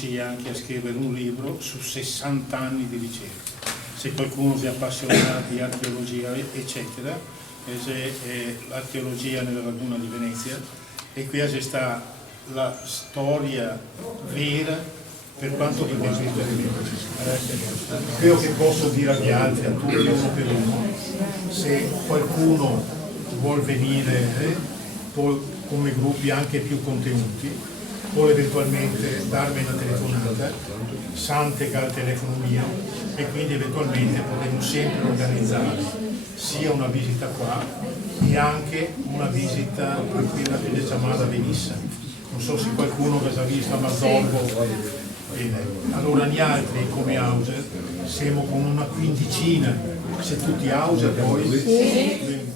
riuscii anche a scrivere un libro su 60 anni di ricerca. Se qualcuno si appassiona di archeologia, eccetera, l'archeologia nella laguna di Venezia, e qui sta la storia vera per quanto riguarda il territorio. Quello che posso dire agli altri, a tutti uno per uno, se qualcuno vuol venire, come gruppi anche più contenuti, può eventualmente darmi una telefonata, Sante al telefono mio, e quindi eventualmente potremo sempre organizzare sia una visita qua e anche una visita a quella che è chiamata Venissa. Non so se qualcuno che ha visto a Mazzolvo. Bene, allora gli altri come Hauser siamo con una quindicina, se tutti Hauser poi. Sì.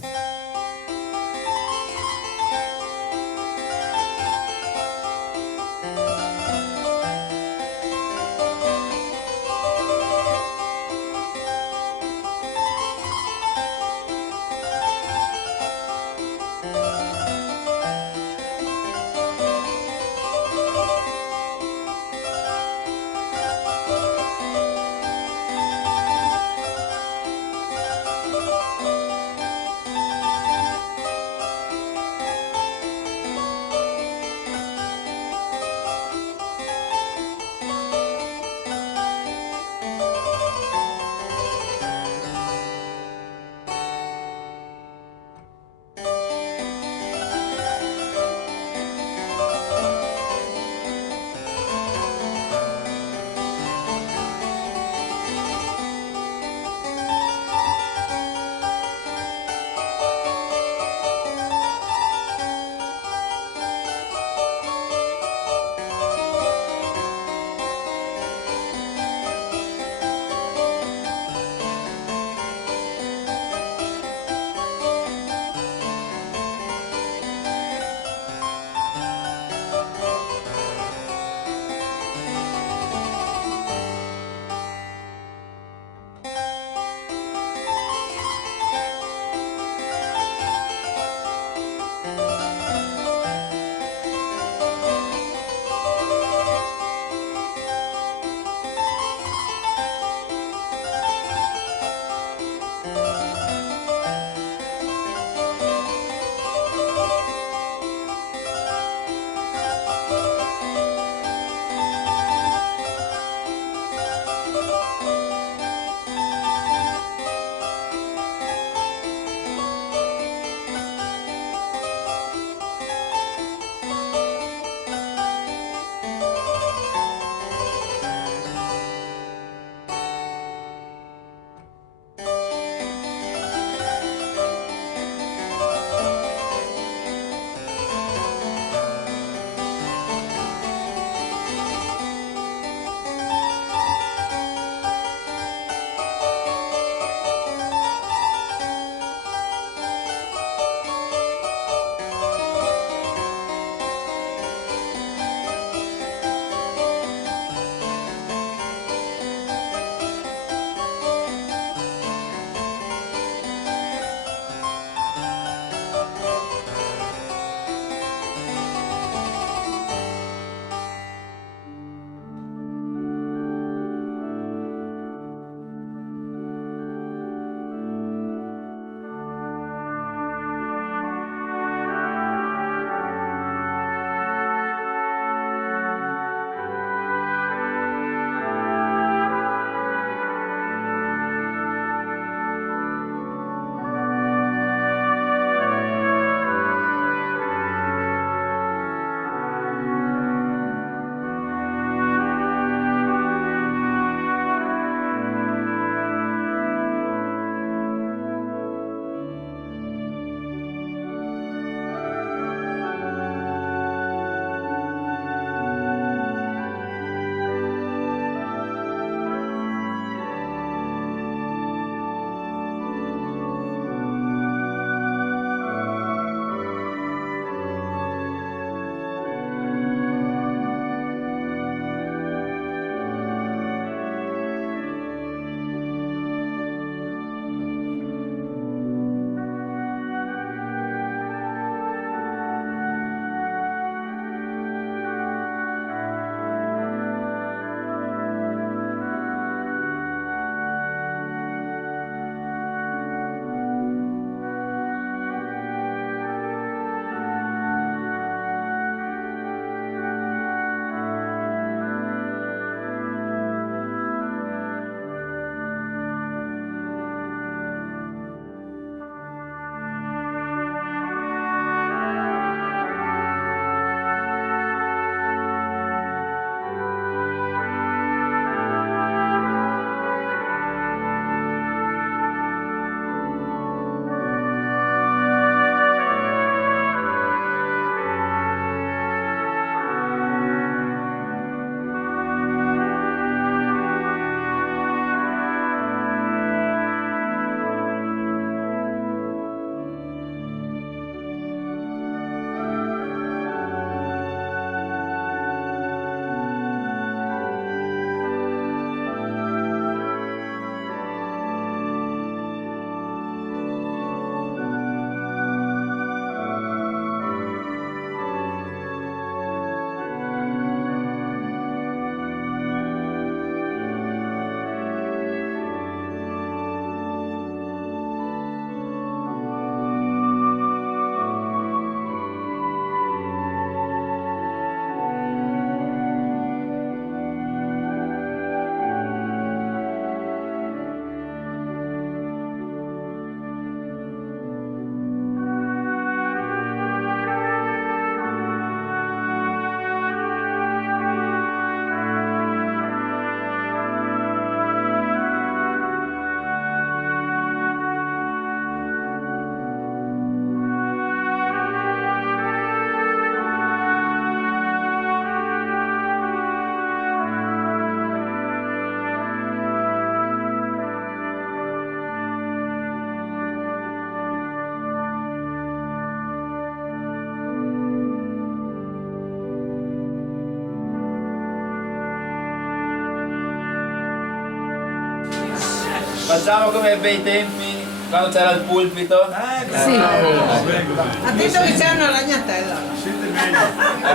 Facciamo come ai bei tempi quando c'era il pulpito. Sì. Attento che c'è una ragnatela.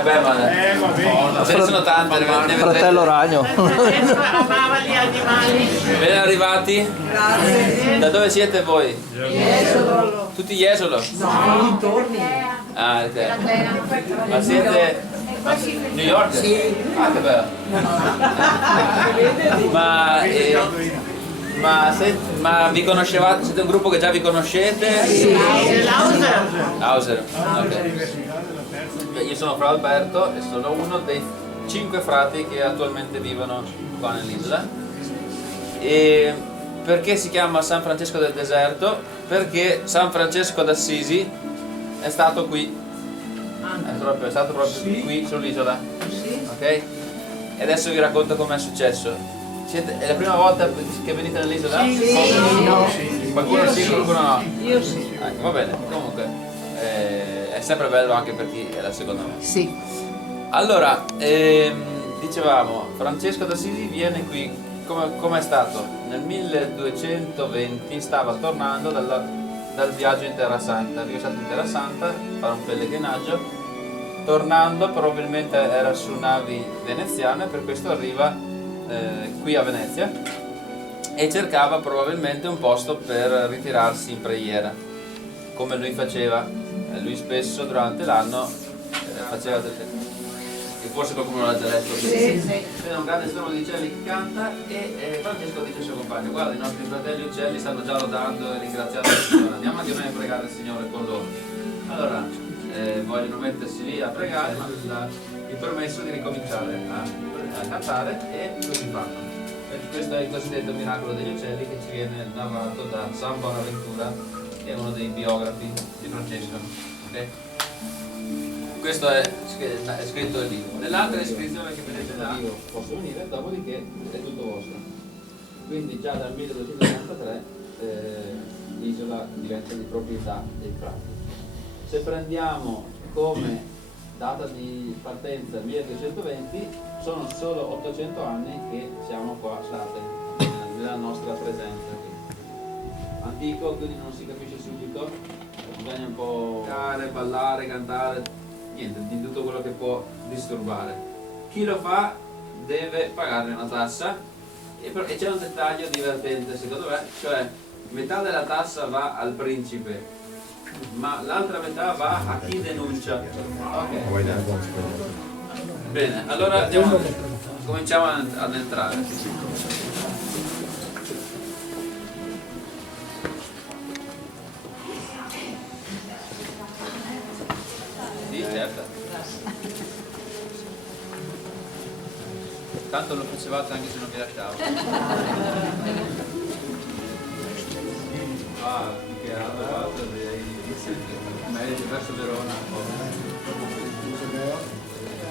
Beh, ma ce ne sono tante. Fratello ragno. Amava gli animali. Ben arrivati. Grazie. Da dove siete voi? Jesolo. Tutti Jesolo? No, dintorni. Ah, ok. Ma siete New York? Sì. Ah, che bello. Ma vi conoscevate? Siete un gruppo che già vi conoscete? Sì. L'Auser. Hauser. Ok. Io sono Fra Alberto e sono uno dei 5 frati che attualmente vivono qua nell'isola. E perché si chiama San Francesco del Deserto? Perché San Francesco d'Assisi è stato qui, è stato proprio qui sull'isola. Ok? E adesso vi racconto com'è successo. È la prima volta che venite nell'isola? Sì. Qualcuno sì, qualcuno no? Io sì. Va bene, comunque è sempre bello anche per chi è la seconda volta. Sì. Allora, dicevamo, Francesco d'Assisi viene qui, come è stato? Nel 1220 stava tornando dal viaggio in Terra Santa, lui è stato in Terra Santa a fare un pellegrinaggio, tornando probabilmente era su navi veneziane, per questo arriva qui a Venezia e cercava probabilmente un posto per ritirarsi in preghiera, come lui faceva. Lui spesso durante l'anno faceva delle... E forse qualcuno l'ha già letto. Sì. C'è un grande stormo di uccelli che canta e Francesco dice al suo compagno: guarda, i nostri fratelli uccelli stanno già lodando e ringraziando il Signore, andiamo anche noi a pregare il Signore con loro. Allora vogliono mettersi lì a pregare, ma il permesso di ricominciare a cantare e così fanno. E questo è il cosiddetto miracolo degli uccelli che ci viene narrato da San Bonaventura, che è uno dei biografi di Francesco. Okay? Questo è scritto nel libro. Nell'altra iscrizione che vedete là, io posso venire, dopodiché è tutto vostro. Quindi già dal 1293 l'isola diventa di proprietà dei frati. Se prendiamo come data di partenza il 1220, sono solo 800 anni che siamo qua stati nella nostra presenza qui. Antico, quindi non si capisce subito, bisogna un po' ballare, cantare, niente, di tutto quello che può disturbare. Chi lo fa deve pagare una tassa e c'è un dettaglio divertente secondo me, cioè metà della tassa va al principe, ma l'altra metà va a chi denuncia. Ok. Bene, allora cominciamo ad entrare. Sì, certo. Tanto lo facevate anche se non vi lasciavo. Che altro meglio verso Verona.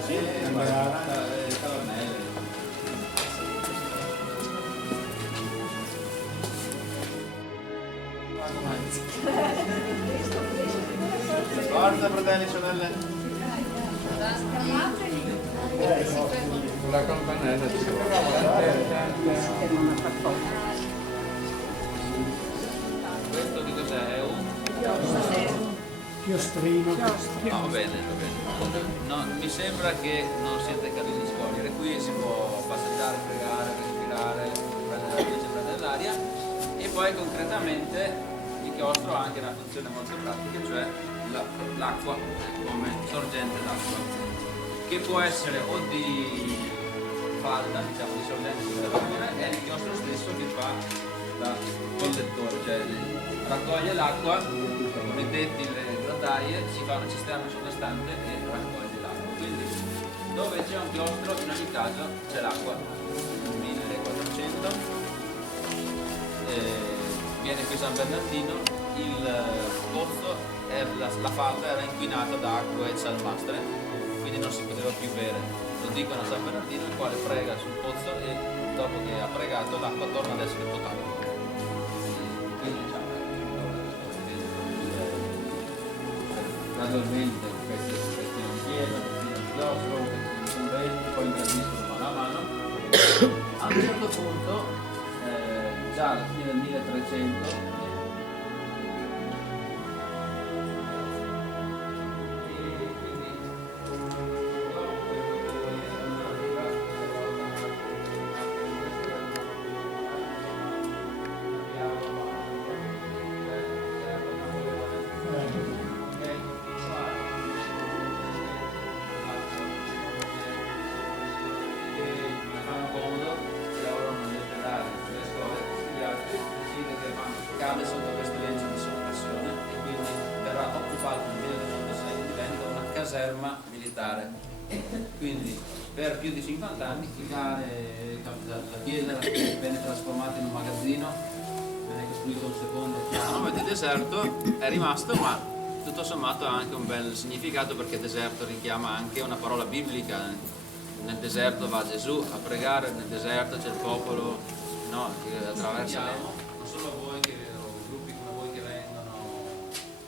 Sì, Tavarnelli. Forza fratelli e sorelle. La campanella questo che cos'è? È un Chiostrino. no, va bene, va bene. No, mi sembra che non siete capaci di scogliere. Qui si può passeggiare, pregare, respirare, prendere la luce, prendere l'aria e poi concretamente il chiostro ha anche una funzione molto pratica, cioè l'acqua come sorgente d'acqua, che può essere o di falda, diciamo di sorgente della Vergine, è il chiostro stesso che fa da collettore, cioè raccoglie l'acqua con i tetti, le grondaie, si fa una cisterna sottostante e raccoglie l'acqua. Quindi dove c'è un chiostro in ogni caso c'è l'acqua. 1400 viene qui San Bernardino, il pozzo, la falda era inquinata da acque salmastre, quindi non si poteva più bere. Lo dicono a San Bernardino, il quale prega sul pozzo e dopo che ha pregato l'acqua torna ad essere potabile. Quindi diciamo, gradualmente questi in pieno, questi in chiostro, questi in convento, poi ingrandiscono mano a mano. A un certo punto già alla fine del 1300. Cade sotto questo legge di soppressione e quindi verrà occupato nel 1996 e diventa una caserma militare. Quindi per più di 50 anni la chiesa venne trasformata in un magazzino, venne costruito un secondo piano di deserto, è rimasto, ma tutto sommato ha anche un bel significato, perché deserto richiama anche una parola biblica. Nel deserto va Gesù a pregare, nel deserto c'è il popolo, no, che attraversa non solo voi che gruppi come voi che vengono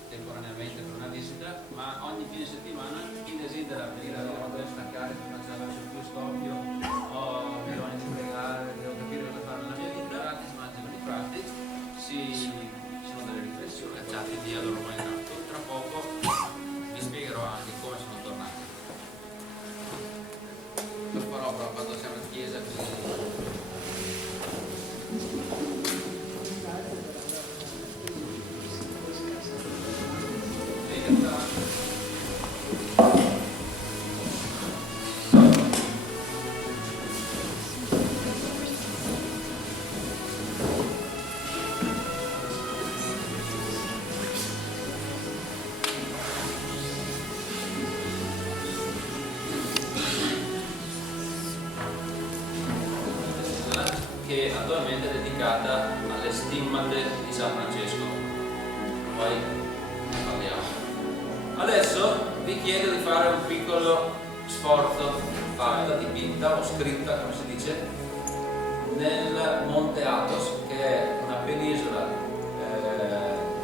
temporaneamente per una visita, ma ogni fine settimana chi desidera venire a Roma per staccare, per non c'è più scoppio, ho bisogno di pregare, devo capire cosa fare nella mia vita, gratis mangiano di prati, ci sono delle riflessioni cacciate via loro mai nato. Tra poco vi spiegherò anche come sono tornati. Lo farò però quando siamo in chiesa, così. Che attualmente è dedicata alle stimmate di San Francesco. Poi ne parliamo. Adesso vi chiedo di fare un piccolo sforzo, fatta, dipinta o scritta, come si dice, nel Monte Athos, che è una penisola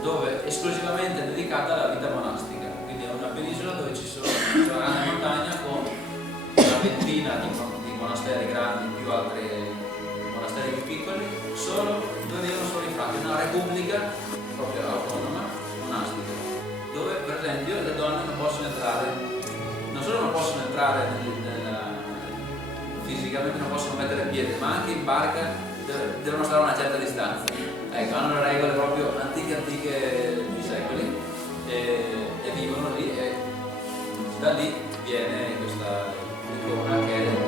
dove esclusivamente dedicata alla vita monastica. Quindi è una penisola dove c'è una grande montagna con una ventina di monasteri grandi più altri monasteri più piccoli, dove vivono solo i frati, una repubblica proprio autonoma, monastica, dove per esempio le donne non possono entrare, non solo non possono entrare fisicamente, non possono mettere piede, ma anche in barca devono stare a una certa distanza. Ecco, hanno le regole proprio antiche di secoli e vivono lì, e da lì viene questa icona che è